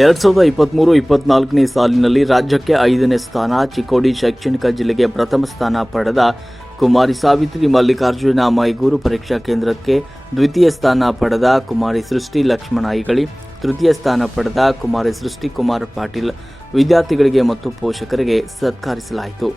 ಎರಡು ಸಾವಿರದ ಇಪ್ಪತ್ಮೂರು ಇಪ್ಪತ್ನಾಲ್ಕನೇ ಸಾಲಿನಲ್ಲಿ ರಾಜ್ಯಕ್ಕೆ ಐದನೇ ಸ್ಥಾನ, ಚಿಕ್ಕೋಡಿ ಶೈಕ್ಷಣಿಕ ಜಿಲ್ಲೆಗೆ ಪ್ರಥಮ ಸ್ಥಾನ ಪಡೆದ ಕುಮಾರಿ ಸಾವಿತ್ರಿ ಮಲ್ಲಿಕಾರ್ಜುನ ಮೈಗೂರು ಪರೀಕ್ಷಾ ಕೇಂದ್ರಕ್ಕೆ ದ್ವಿತೀಯ ಸ್ಥಾನ ಪಡೆದ ಕುಮಾರಿ ಸೃಷ್ಟಿ ಲಕ್ಷ್ಮಣ ಐಗಳಿ, ತೃತೀಯ ಸ್ಥಾನ ಪಡೆದ ಕುಮಾರಿ ಸೃಷ್ಟಿ ಕುಮಾರ್ ಪಾಟೀಲ್ ವಿದ್ಯಾರ್ಥಿಗಳಿಗೆ ಮತ್ತು ಪೋಷಕರಿಗೆ ಸತ್ಕರಿಸಲಾಯಿತು.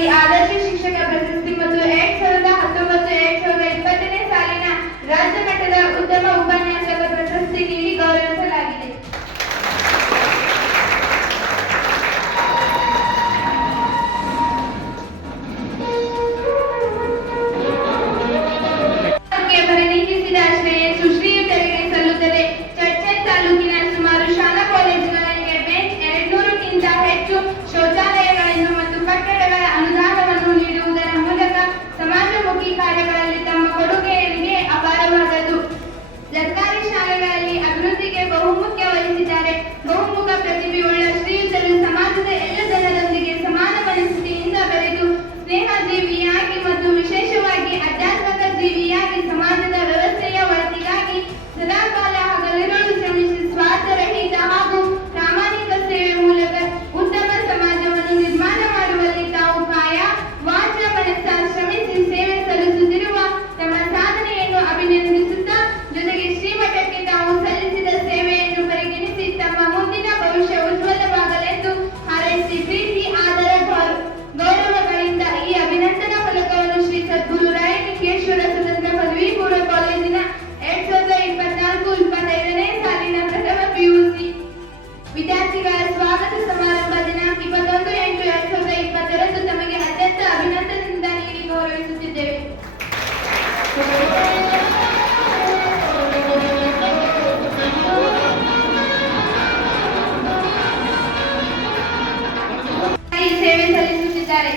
the other ಸ್ವಾಗತ ಸಮಾರಂಭ ದಿನಾಂಕ ಇಪ್ಪತ್ತೊಂದು ಎಂಟು ಎರಡ್ ಸಾವಿರದ ಇಪ್ಪತ್ತರಂದು ತಮಗೆ ಅತ್ಯಂತ ಅಭಿನಂದನೆಯಿಂದ ನೀಡಿ ಗೌರವಿಸುತ್ತಿದ್ದೇವೆ ಸೇವೆ ಸಲ್ಲಿಸುತ್ತಿದ್ದಾರೆ.